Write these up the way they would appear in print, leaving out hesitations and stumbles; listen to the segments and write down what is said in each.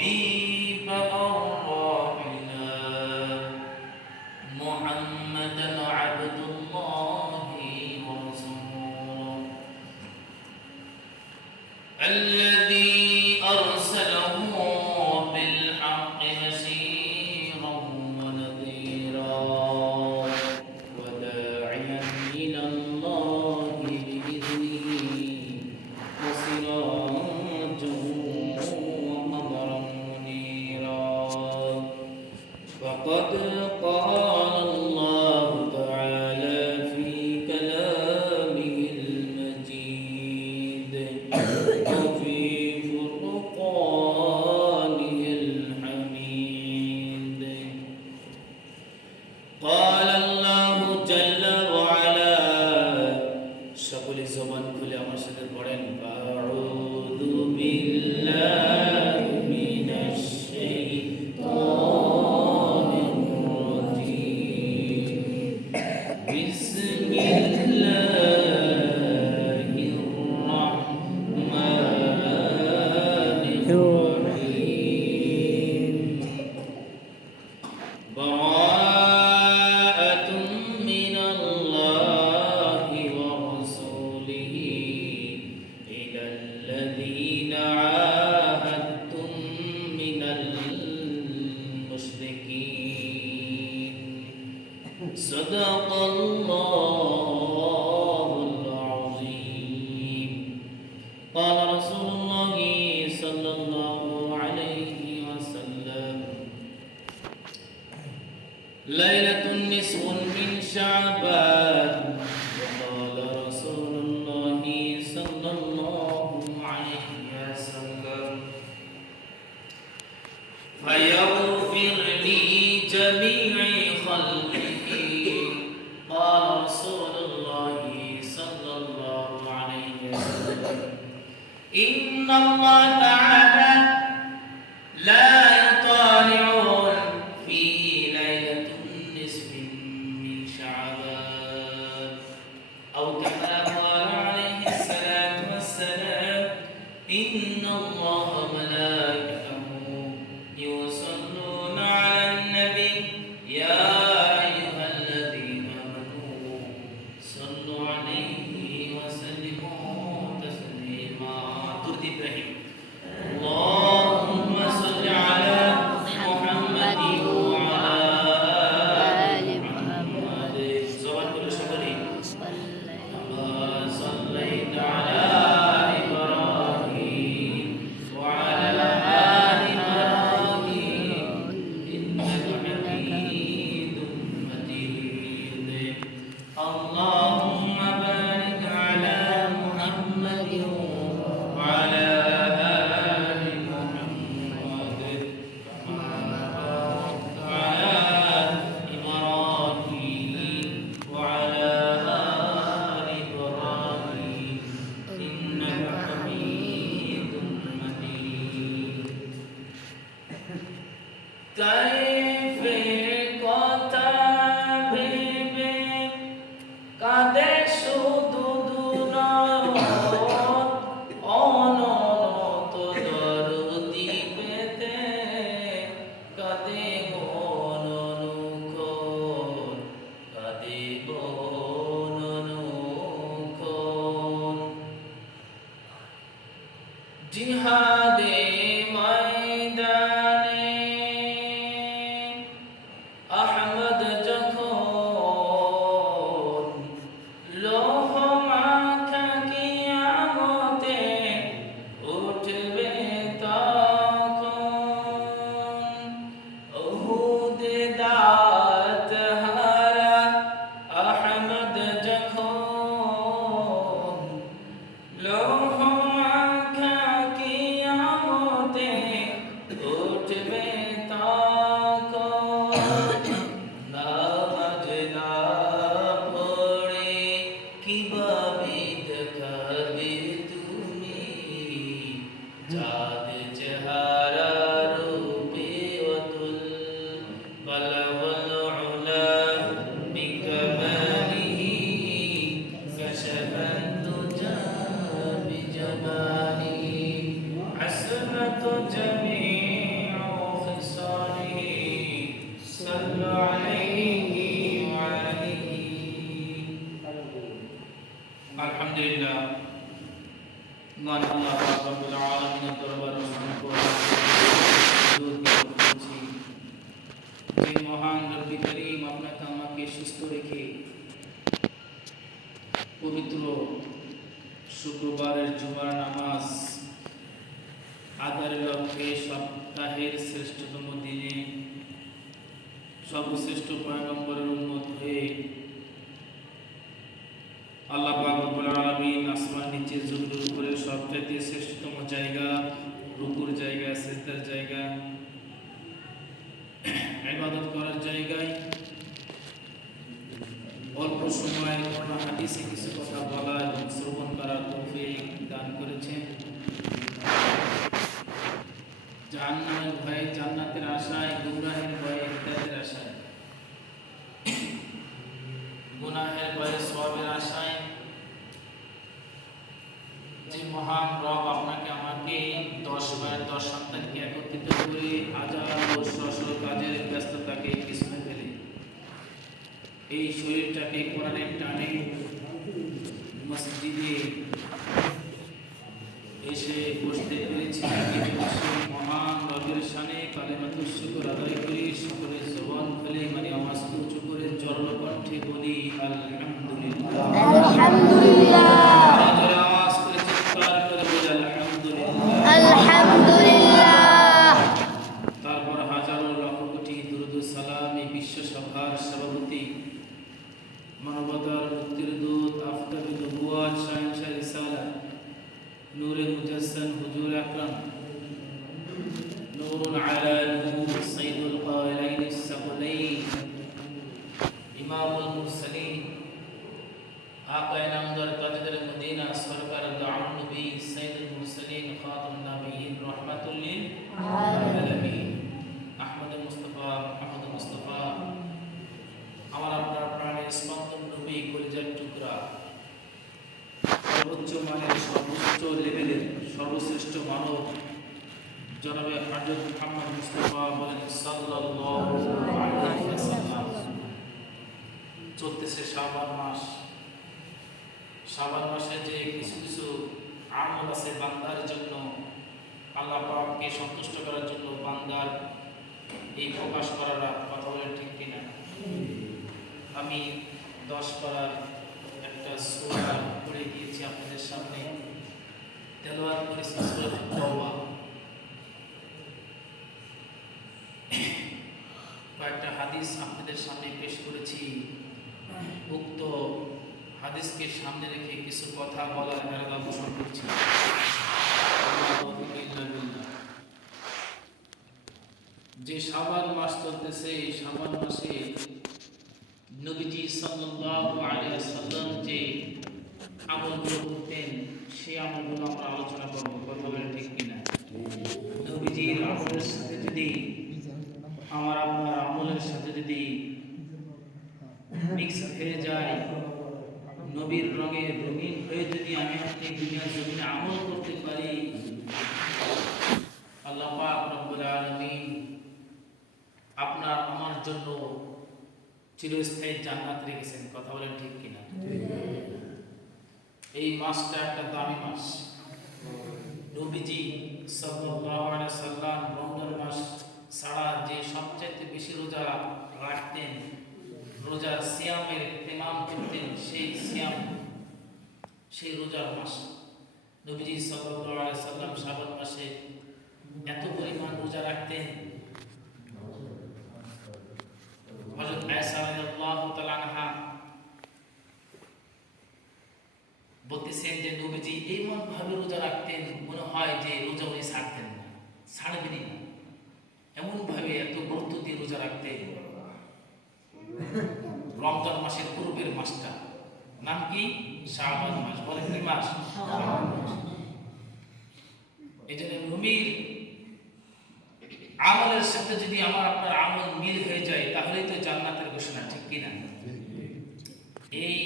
الحبيب أرواحنا محمدا عبد الله ورسوله الذي أرسله بالحق بشيرا ونذيرا وداعيا إلى الله بإذنه وسراجا وقمرا منيرا فقد قال الله تعالى في كلامه المجيد وفي فرقانه الحميد قال الله جل وعلا সকলে জবান খুলে আমার সাথে পড়েন আউযু বিল্লাহি মিনাশ শাইতানির রাজীম বিসমিল্লাহির রাহমানির রাহিম বারাআতুম মিনাল্লাহি ওয়া রাসূলিহি ইলাল্লাযীনা আহাদতুম মিনাল মুশরিকিন সাদাকাল্লাহুল আযীম قال رسول الله صلى الله عليه وسلم ليلة نصف من شعبان وقال رسول الله صلى الله عليه وسلم فيغفر لي جميع خلقه قال رسول الله صلى الله عليه وسلم إن الله تعالى لا يطالع في ليلة النصف من شعبان أو كما قال عليه الصلاة والسلام إن الله وملائكته يصلون على النبي يا أيها الذين آمنوا صلوا عليه وسلموا تسليما ترد إبراهيم اللهم صل على محمد وعلى آل محمد زوال كل شكري كما صليت على إبراهيم وعلى آل إبراهيم إنك حميد مجيد اللهم بارك على محمد وعلى آل محمد كما باركت على إبراهيم وعلى آل إبراهيم إنك حميد مجيد كيف কথা ভেবে কাঁদে শুধু দুনয়ন অনন্ত দরদি পেতে কাঁদে গণনুক্ষণ কাঁদে গণনুক্ষণ জিহাদে ময়দানে শুক্রবারের জুমার নামাজ আদায়ের লক্ষ্যে সপ্তাহের শ্রেষ্ঠতম দিনে সর্বশ্রেষ্ঠ পয়গম্বরের উম্মত হয়ে আল্লাহ পাক রব্বুল আলামিন আসমান নিচে জমিনের উপরে সবচাইতে শ্রেষ্ঠতম জায়গা, রুকুর জায়গা, সিজদার জায়গা, ইবাদত করার জায়গায় অল্প সময়ের কোরআন হাদিসে কিছু কথা বলা এবং শ্রবণ করার তৌফিক দান করেছেন। জাহান্নামের ভয়ে জান্নাতের আশায়, গুনাহের ভয়ে হিদায়াতের আশায়, গুনাহের ভয়ে সওয়াবের আশায় যে মহান রব আপনাকে আমাকে 10 ভাইয়ের 10 সন্তানকে একত্রিত করে হাজার সশস্ত্র কাজের ব্যস্ততাকে পিছনে ফেলে এই শরীরটাকে কোরআনের টানে মসজিদে এসে বসতে পেরেছি। মহান রবের শানে কালেমাতুল শুকর আদায় করি, সকলের জবান খুলে মানে আওয়াজ উঁচু করে জড় কণ্ঠে বলি আলহামদুলিল্লাহ, আলহামদুলিল্লাহ, আওয়াজ করে চিৎকার করে বলি আলহামদুলিল্লাহ, আলহামদুলিল্লাহ। তারপর হাজারো লক্ষ কোটি দুরূদ ও সালাম এই বিশ্ব সভার সভাপতি, মানবতার মুক্তির দূত, আফতাবি নবুয়াত, শাহেনশাহ রিসালাত, নূরে মুজাসসাম হুজুর আকরাম, নূরুন আলা নূর, সাইয়্যিদুল কায়লাইন আস-সাকলাইন, ইমামুল মুরসালিন, আকায়ে নামদার তাজদার মদিনা, সরকার দাউন নবী, সাইয়্যিদুল মুরসালিন, খাতামুন নবিয়্যিন, রাহমাতুল লিল আলামিন, আহমদুল মুস্তাফা, আমার আপনার প্রাণের স্পন্দন নবী, কলিজার টুকরা, সর্বোচ্চ মানের, সর্বোচ্চ লেভেলের, সর্বশ্রেষ্ঠ মানব জনাবে হযরত মুহাম্মদ মুস্তাফা বলেন সাল্লাল্লাহু আলাইহি ওয়াসাল্লাম। চলতেছে শাবান মাস। শাবান মাসে যে কিছু কিছু আমল আছে বান্দার জন্য, আল্লাহ পাককে সন্তুষ্ট করার জন্য বান্দার এই প্রকাশ করার কথা বলেন ঠিক কিনা? আমি 10 পারার একটা সূরা পড়ে দিয়েছি আপনাদের সামনে, তেলাওয়াত করেছি সূরা তাওবা। কয়েকটা হাদিস আপনাদের সামনে পেশ করেছি। উক্ত হাদিসকে সামনে রেখে কিছু কথা বলার ইরাদা পোষণ করছি। যে শাবান মাস চলতেছে, এই শাবান মাসে নবীজি সাল্লাল্লাহু আলাইহি ওয়াসাল্লাম যে আমলগুলো করতেন সেই আমলগুলো আমরা আলোচনা করব। কথা বলেন ঠিক কিনা? নবীজির আমলের সাথে যদি আমার আপনার আমলের সাথে যদি মিক্স হয়ে যায়, নবীর রঙে রঙিন হয়ে যদি আমি আপনি দুনিয়ার জমিনে আমল করতে পারি, আল্লাহ পাক রব্বুল আলামিন আপনার আমার জন্য চিরস্থায়ী জান্নাত রেখেছেন। কথা বলেন ঠিক কিনা? এই মাসটা একটা দামি মাস। নবীজি সাল্লাল্লাহু আলাইহি সাল্লাম রমজান মাস ছাড়া যে সবচেয়ে বেশি রোজা রাখতেন, রোজার সিয়ামের ইহতিমাম করতেন, সেই রোজার মাস নবীজি সাল্লাল্লাহু আলাইহি সাল্লাম শাবান মাসে এত পরিমাণ রোজা রাখতেন। হযরত আয়েশা রাদিয়াল্লাহু তাআলা আনহা বলতেছেন যে নবীজি এমন ভাবে রোজা রাখতেন, মনে হয় যে রোজা উনি ছাড়তেন না, ছাড়বেনই না, এমন ভাবে এত গুরুত্ব দিয়ে রোজা রাখতেন। রমজান মাসের পূর্বের মাসটা নাম কি? শাবান মাস। বলেন কি মাস? এই জন্য নবীর আমলের সাথে যদি আমার আপনার আমল মিল হয়ে যায়, তাহলেই তো জান্নাতের ঘোষণা, ঠিক কিনা? এই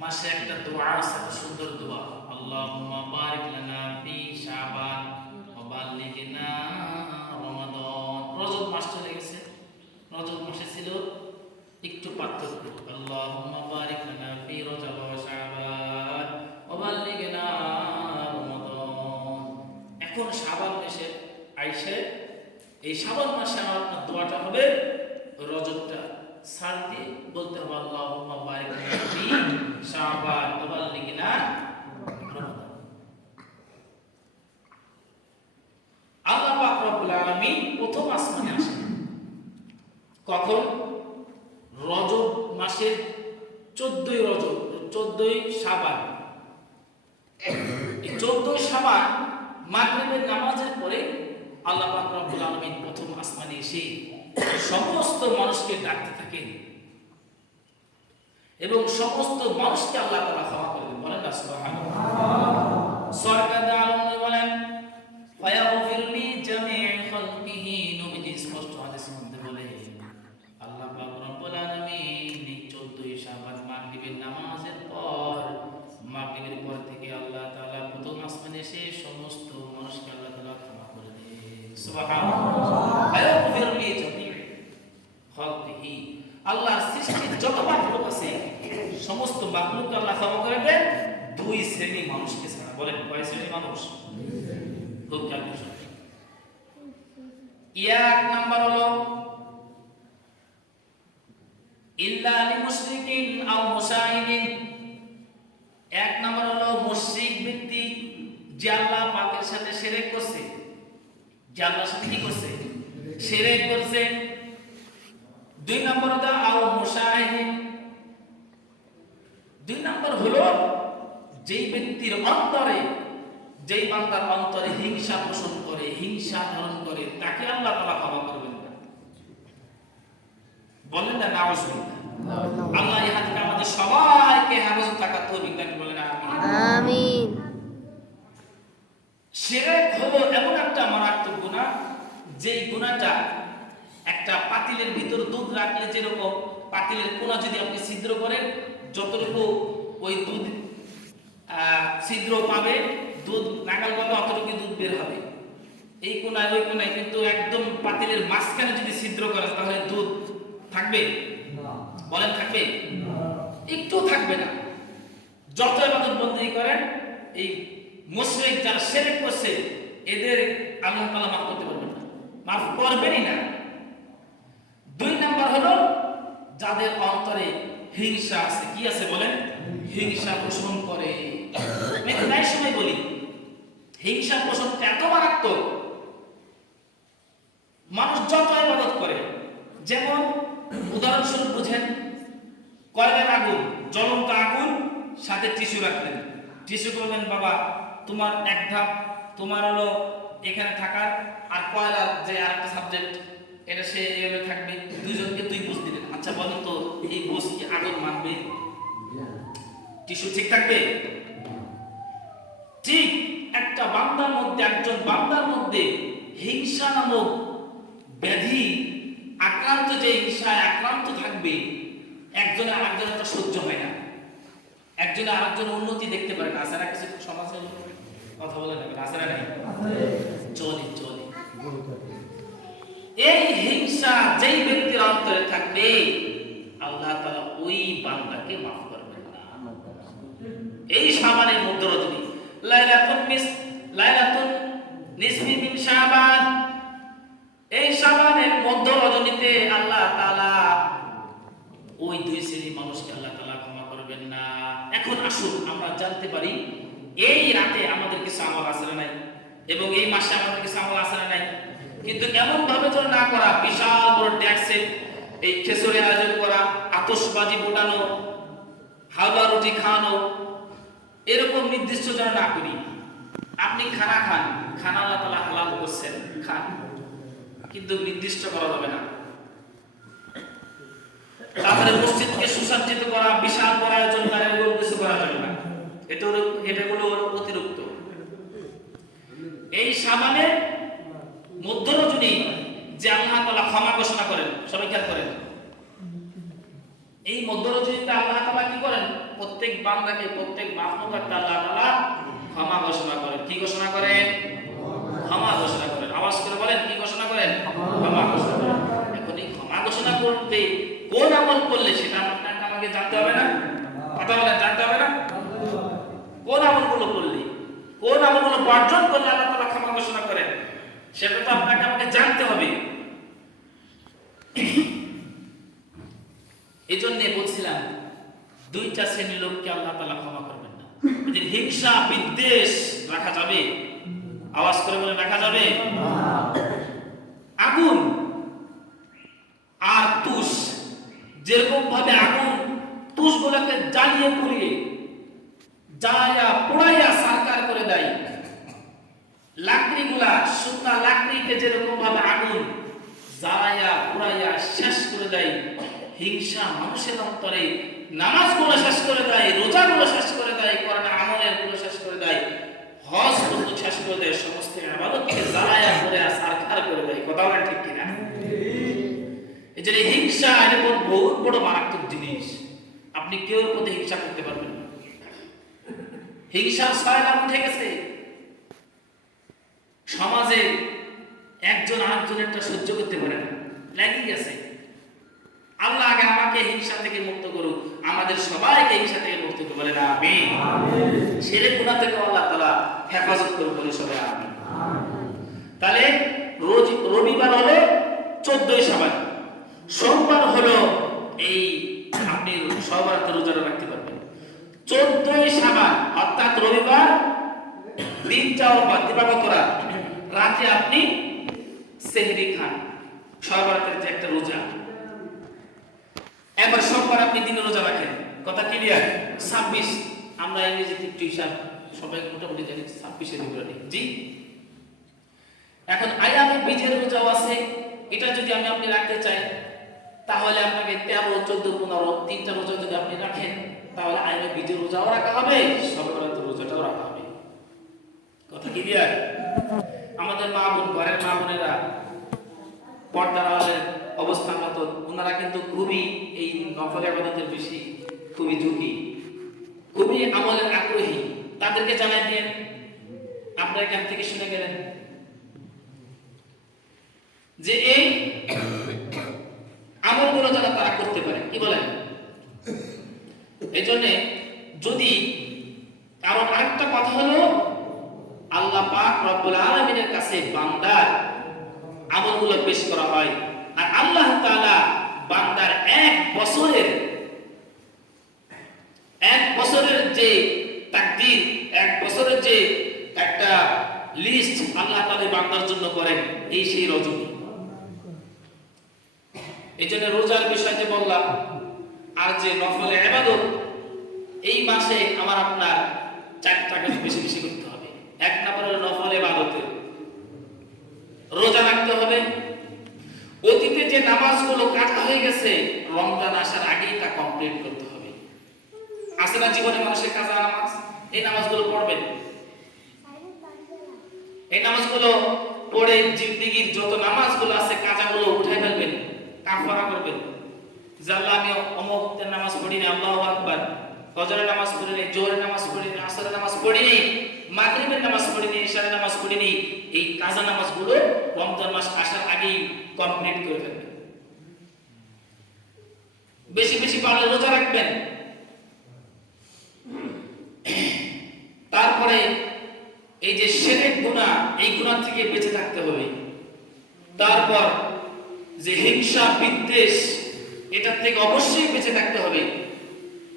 মাসে একটা দোয়া আছে, সুন্দর দোয়া, আল্লাহুম্মা বারিক লানা ফি শাবান ওয়া বাল্লিগনা রমাদান। রজব মাস চলে গেছে, রজব মাসে ছিল একটু পার্থক্য, আল্লাহুম্মা বারিক লানা ফি রজব ওয়া শাবান ওয়া বাল্লিগনা রমাদান। এখন শাবান মাসে আইসে, এই শাবান মাসে আমার আপনার দোয়াটা হবে রজবটা ছাড় দিয়ে বলতে হবে আল্লাহুম্মা বারিক ফি শাবান ওয়া বাল্লিগনা রমাদান। আল্লাহ পাক রব্বুল আলামিন প্রথম আসমানে আসেন কখন? রজব মাসের 14ই রজব, 14ই শাবান। এই 14ই শাবান মাগরিবের নামাজের পরে আল্লাহ পাক রব্বুল আলামিন প্রথম আসমানে এসে সমস্ত মানুষকে ডাকতে থাকেন এবং সমস্ত মানুষকে আল্লাহ তাআলা ক্ষমা করে দেন। বলেন না সুবহানাল্লাহ। সরকার আলম বলেন ফায়াগফিরলি জামিই খালকিহি, নবীজি স্পষ্ট হাদিসের মধ্যে বলেন আল্লাহ পাক রব্বুল আলামিন 14ই শাবান মাগরিবের নামাজের পর, মাগরিবের পর থেকে আল্লাহ তাআলা প্রথম আসমানে এসে সমস্ত মানুষকে আল্লাহ তাআলা ক্ষমা করে দেন। সুবহানাল্লাহ। ফায়াগফিরলি জামিই খালকিহি, আল্লাহর সৃষ্টির যত মাখলুক আছে সমস্ত মাখলুক আল্লাহ ক্ষমা করে দেন, দুই শ্রেণী মানুষকে ছাড়া। বলেন কয় শ্রেণী মানুষ? খুব খেয়াল করুন। এক নাম্বার হলো ইল্লা লিমুশরিকিন আও মুশাহিদিন, এক নাম্বার হলো মুশরিক ব্যক্তি যে আল্লাহ পাকের সাথে শিরক করছে, যে আল্লাহর সাথে কি করছে? শিরক করছে। দুই নম্বর হলো আও মুশাহিদিন, দুই নম্বর হলো যেই ব্যক্তির অন্তরে, যেই বান্দার অন্তরে হিংসা পোষণ করে, হিংসা ধারণ করে, তাকে আল্লাহ তাআলা ক্ষমা করবেন না। বলেন না নাউজুবিল্লাহ। আল্লাহ এই হাতে আমাদের সবাইকে হেফাজত থাকার তৌফিক দান করেন। আমিন আমিন। শিরক হলো এমন একটা মারাত্মক গুনাহ, যেই গুনাহটা একটা পাতিলের ভিতর দুধ রাখলে যেরকম পাতিলের কোণা যদি আপনি ছিদ্র করেন, যতটুকু ওই দুধ ছিদ্র পাবে, দুধ নাগাল পাবে, অতটুকু দুধ বের হবে। এই কোণায় ওই কোণায়, কিন্তু একদম পাতিলের মাঝখানে যদি ছিদ্র করেন তাহলে দুধ থাকবে? বলেন থাকবে? একটু থাকবে না। যত ইবাদত বন্দেগী করেন, এই মুশরিক যারা শিরক করছে এদের আল্লাহ তাআলা মাফ করতে পারবেন না, মাফ করবেনই না। দুই নাম্বার হলো যাদের অন্তরে হিংসা আছে। কি আছে বলেন? হিংসা পোষণ করে। আমি প্রায় সময় বলি হিংসা পোষণ এত মারাত্মক, মানুষ যত ইবাদত করে, যেমন উদাহরণস্বরূপ বুঝেন, কয়লার আগুন, জ্বলন্ত আগুন, সাথে টিস্যু রাখলেন, টিস্যু করবেন বাবা তোমার এক ধাপ তোমার হলো এখানে থাকার, আর কয়লার যে আরেকটা সাবজেক্ট এটা সে এভাবে থাকবে, দুইজনকে দুই বুঝ দিলেন। আচ্ছা বলেন তো এই বুঝ কি আগুন মানবে? টিস্যু ঠিক থাকবে? ঠিক একটা বান্দার মধ্যে, একজন বান্দার মধ্যে হিংসা নামক ব্যাধি আক্রান্ত, যে হিংসায় আক্রান্ত থাকবে, একজনে আরেকজনের তো সহ্য হয় না, একজনে আরেকজন উন্নতি দেখতে পারে না। আছে না কিছু সমাজে? কথা বলে না, আছে না? নাই? চলে চলে। এই হিংসা যেই ব্যক্তির অন্তরে থাকবে, আল্লাহ তাআলা ওই বান্দাকে মাফ করবেন না। এই শাবানের মধ্যে রজনী, লাইলাতুন নিসফি মিন শাবান, এই শাবানের মধ্য রজনীতে আল্লাহ তাআলা ওই দুই শ্রেণীর মানুষকে আল্লাহ তাআলা ক্ষমা করবেন না। এখন আসুন আমরা জানতে পারি এই রাতে আমাদের কিছু আমল আছে না নাই, এবং এই মাসে আমাদের কিছু আমল আছে না নাই। কিন্তু এমন ভাবে যেন না করা, বিশাল বড় ট্যাক্সে এই খেসুরে আয়োজন করা, আতশবাজি ফোটানো, হালুয়া রুটি খাওয়ানো, এরকম নির্দিষ্ট যেন না করি। আপনি খানা খান, খানা আল্লাহ তাআলা হালাল করছেন, খান, কিন্তু নির্দিষ্ট করা যাবে না। তারপরে মসজিদকে সুসজ্জিত করা, বিশাল বড় আয়োজন করা, এগুলো কিছু করা যাবে না। এটাগুলো অতিরিক্ত। এই শাবানে মধ্য রজনী যে আল্লাহ তাআলা ক্ষমা ঘোষণা করেন, সবাই খেয়াল করেন, এই মধ্য রজনীতে আল্লাহ তাআলা কি করেন? প্রত্যেক বান্দাকে, প্রত্যেক মাখলুকাতকে আল্লাহ তাআলা ক্ষমা ঘোষণা করেন। কি ঘোষণা করেন? ক্ষমা ঘোষণা করেন। আওয়াজ করে বলেন, কি ঘোষণা করেন? ক্ষমা ঘোষণা করেন। এখন এই ক্ষমা ঘোষণা করতে কোন আমল করলে সেটা আপনাকে আমাকে জানতে হবে না? কথা বলেন, জানতে হবে না? কোন আমলগুলো করলে, কোন আমলগুলো বর্জন করলে আল্লাহ তাআলা ক্ষমা ঘোষণা করেন, সেটা তো আপনাকে আমাকে জানতে হবে। দুইটা শ্রেণীর লোককে আল্লাহ তাআলা ক্ষমা করবেন না। এদের হিংসা বিদ্বেষ রাখা যাবে? আওয়াজ করে বলে রাখা যাবে? আগুন আর তুষ, যেরকম ভাবে আগুন তুষগুলোকে জ্বালিয়ে পুড়িয়ে জ্বালায়া পোড়াইয়া সারকার করে দেয়, লাকড়িগুলা শুকনা লাকড়িকে যেরকম ভাবে আগুন জ্বালায়া পোড়াইয়া শেষ করে দেয়, হিংসা মানুষের অন্তরে নামাজগুলো শেষ করে দেয়, রোজাগুলো শেষ করে দেয়, কোরআন আমলের গুলো শেষ করে দেয়, হজ পর্যন্ত শেষ করে দেয়, সমস্ত ইবাদতকে জ্বালায়া পোড়াইয়া সারকার করে দেয়। কথা বলেন ঠিক কিনা? এই যে হিংসা এটা বহুত বড় মারাত্মক জিনিস। আপনি কেউ প্রতি হিংসা করতে পারবেন না। হিংসার ছয়লাভ উঠে গেছে সমাজে, একজন আরেকজনেরটা সহ্য করতে পারে না, লেগে গেছে। আল্লাহ আগে আমাকে হিংসা থেকে মুক্ত করুক, আমাদের সবাইকে হিংসা থেকে মুক্ত করতে পারে না। আমিন। ছেলে গুনাহ থেকে আল্লাহ তাআলা হেফাজত করুন বলে সবাই আমিন। তাহলে রবিবার হলো 14ই শাবান, সোমবার হলো এই আপনি সবার রোজা রাখতে পারবেন। 14ই শাবান অর্থাৎ রবিবার দিনটাও দিবাগত রাত, রাতে আপনি সেহরি খান, সর্বরাতের যে একটা রোজা। এবার সোমবার আপনি দিনে রোজা রাখেন। কথা ক্লিয়ার? 26, আমরা ইংরেজিতে একটু হিসাব সবাই মোটামুটি জানি, 26 ফেব্রুয়ারি। জি, এখন আয়ামে বীজের রোজাও আছে। এটা যদি আপনি রাখতে চাই তাহলে আপনাকে 13, 14, 15 তিনটা রোজা যদি আপনি রাখেন তাহলে আয়ামে বীজের রোজাও রাখা হবে, সর্বরাতের রোজাটাও রাখা হবে। কথা ক্লিয়ার? আমাদের মা বোন, ঘরের মা বোনেরা পর্দার আড়ালের অবস্থান মতো ওনারা কিন্তু খুবই এই নফল ইবাদতের বেশি খুবই ঝুঁকি, খুবই আমলের আগ্রহী। তাদেরকে জানাই দেন, আপনারা এখান থেকে শুনে গেলেন যে এই আমলগুলো যারা তারা করতে পারে। কি বলেন? এই জন্যে যদি কারণ আরেকটা কথা হলো, আল্লাহ পাক রব্বুল আলামিনের কাছে বান্দার আমলগুলো পেশ করা হয়, আর আল্লাহ তাআলা বান্দার এক বছরের যে তাকদীর, এক বছরের যে একটা লিস্ট আল্লাহ তাআলা বান্দার জন্য করেন, এই সেই রজনী। এই জন্য রোজার বিষয়তে বললাম, আর যে নফল ইবাদত এই মাসে আমার আপনার 4টা কাজ বেশি বেশি করতে হবে। এক নম্বর হলো নফল ইবাদতে রোজা রাখতে হবে। অতীতে যে নামাজগুলো কাটা হয়ে গেছে রমজান আসার আগেই তা কমপ্লিট করতে হবে। আছে না জীবনে মানুষের কাজা নামাজ? এই নামাজগুলো পড়বেন। এই নামাজগুলো পড়ে জিন্দেগীর যত নামাজগুলো আছে কাজাগুলো উঠাই ফেলবেন, কাফারা করবেন। যে আল্লাহ আমি অমুকের নামাজ পড়িনি, আল্লাহু আকবার, ফজরের নামাজ পড়িনি, জোহরের নামাজ পড়িনি, আসরের নামাজ পড়িনি, মাগরিবের নামাজ পড়িনি, ইশারের নামাজ পড়িনি, এই কাজা নামাজগুলো রমজান মাস আসার আগেই কমপ্লিট করে ফেলবেন। বেশি বেশি পারলে রোজা রাখবেন। তারপরে এই যে শিরক গুনাহ, এই গুনাহ থেকে বেঁচে থাকতে হবে। তারপর যে হিংসা বিদ্বেষ, এটা থেকে অবশ্যই বেঁচে থাকতে হবে।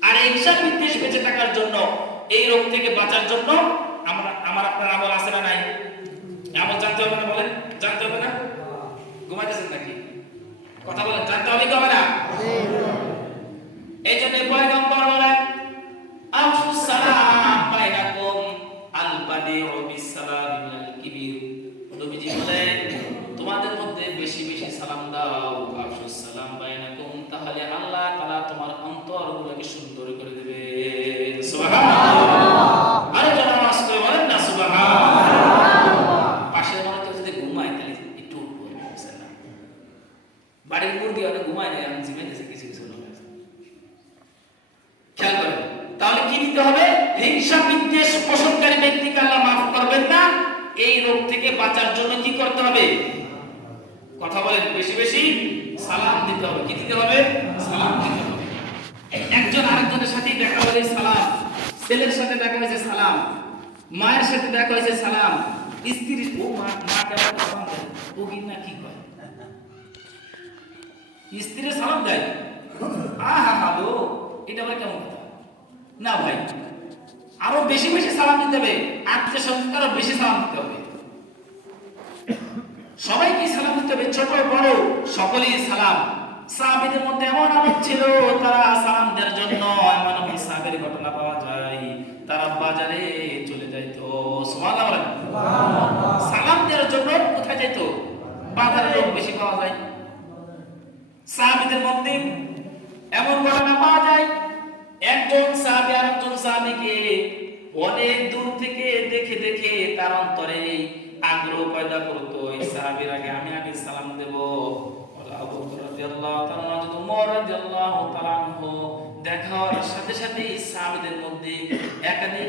আর হিংসা বিদ্বেষ বেঁচে থাকার জন্য, এই রোগ থেকে বাঁচার জন্য আমার আপনার আমল আছে না নাই? আমল জানতে হবে না? বলেন, জানতে হবে না? ঘুমাইতেছেন নাকি? কথা বলেন, জানতে হবে কি হবে না? এই জন্য পয়গম্বর বলেন আফসুস সালাম বাইনাকুম আল বাদিউ বিস সালাম মিনাল কিবির। নবীজি বলেন তোমাদের মধ্যে বেশি বেশি সালাম দাও, আফসুস সালাম বাইনাকুম, তাহলে আল্লাহ তাআলা তোমার অন্তরগুলোকে সুন্দর করে দিবে। সুবহানাল্লাহ। আরে যারা নামাজ পড়ে বলেন না সুবহানাল্লাহ। পাশের মানুষ যদি ঘুমায় তাহলে একটু বলবেন না, বাড়ির মুরগি অনেক ঘুমায় না, আমি জিমাইতেছি কিছু কিছু লোক আছে। খেয়াল করেন, তাহলে কি দিতে হবে? হিংসা বিদ্বেষ পোষণকারী ব্যক্তিকে আল্লাহ মাফ করবেন না। এই রোগ থেকে বাঁচার জন্য কি করতে হবে? কথা বলেন, বেশি বেশি সালাম দিতে হবে। কি দিতে হবে? সালাম দিতে হবে। একজন আরেকজনের সাথে দেখা হলে সালাম, ছেলের সাথে দেখা হয়েছে সালাম, মায়ের সাথে দেখা হয়েছে সালাম, স্ত্রী ও মা কেমন সালাম দেয়, ও কিনা কি কয়, স্ত্রীর সালাম দেয়, আহা হ্যালো, এটা বলে কেমন কথা? না ভাই, আরো বেশি বেশি সালাম দিতে হবে, আত্মীয় স্বজনকে আরো বেশি সালাম দিতে হবে, সবাইকে সালাম দিতে হবে, ছোট বড় সকলেই সালাম। সাহাবীদের মধ্যে এমন আমল ছিল, তারা সালাম দেওয়ার জন্য এমন এমন সাহাবীর ঘটনা পাওয়া যায়, তারা বাজারে চলে যাইতো, সুবহানাল্লাহ বলেন, সালাম দেওয়ার জন্য কোথায় যাইতো? বাজারে লোক বেশি পাওয়া যায়। সাহাবীদের মধ্যে এমন ঘটনা পাওয়া যায়, একজন সাহাবী আরেকজন সাহাবীকে অনেক দূর থেকে দেখে দেখে তার অন্তরে আগ্রহ পয়দা করতো, এই সাহাবীর আগে আমি আগে সালাম দেব। আবু বকর রাদিয়াল্লাহু তাআলা আনহু, ওমর রাদিয়াল্লাহু তাআলা আনহু দেখার সাথে সাথে সাহাবীদের মধ্যে একাধিক